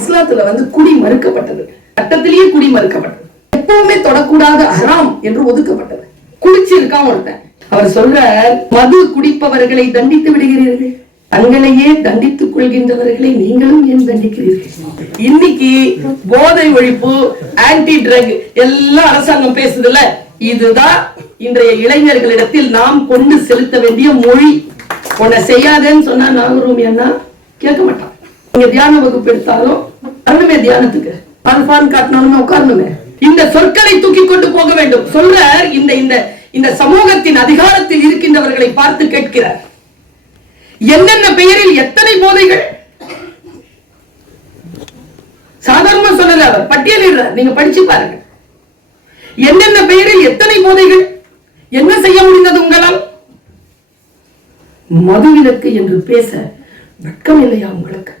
இஸ்லாத்துல குடி மறுக்கப்பட்டது, சட்டத்திலேயே குடி மறுக்கப்பட்டது, எப்பவுமே தொடக்கூடாத ஹராம் என்று ஒதுக்கப்பட்டது. குடிச்சிருக்கான் ஒருத்தன், அவர் சொல்ற மது குடிப்பவர்களை தண்டித்து விடுகிறீர்கள், தங்களையே தண்டித்துக் கொள்கின்றவர்களை நீங்களும் ஏன் தண்டிக்கிறீர்கள்? இன்னைக்கு போதை ஒழிப்பு, ஆன்டி ட்ரக் எல்லாம் அரசாங்கம் பேசுதுல, இதுதான் இன்றைய இளைஞர்களிடத்தில் நாம் கொண்டு செலுத்த வேண்டிய மொழி. உன்னை செய்யாதேன்னு சொன்னா நாகரூமி அண்ணா கேட்க மாட்டான். நீங்க தியான வகுப்பு எடுத்தாலும் வரணுமே, தியானத்துக்கு அல்பான் காட்டணும்னு உட்காரணுமே. இந்த சொற்களை தூக்கி கொண்டு போக வேண்டும். சொல்ற இந்த சமூகத்தின் அதிகாரத்தில் இருக்கின்றவர்களை பார்த்து கேட்கிறார், என்னென்ன பெயரில் எத்தனை போதைகள். சாதாரண சொல்லல, அவர் பட்டியலிடுறார், நீங்க படிச்சு பாருங்க. என்னென்ன பெயரில் எத்தனை போதைகள், என்ன செய்ய முடிந்தது உங்களால்? மதுவிலக்கு என்று பேச வெட்கம் இல்லையா உங்களுக்கு?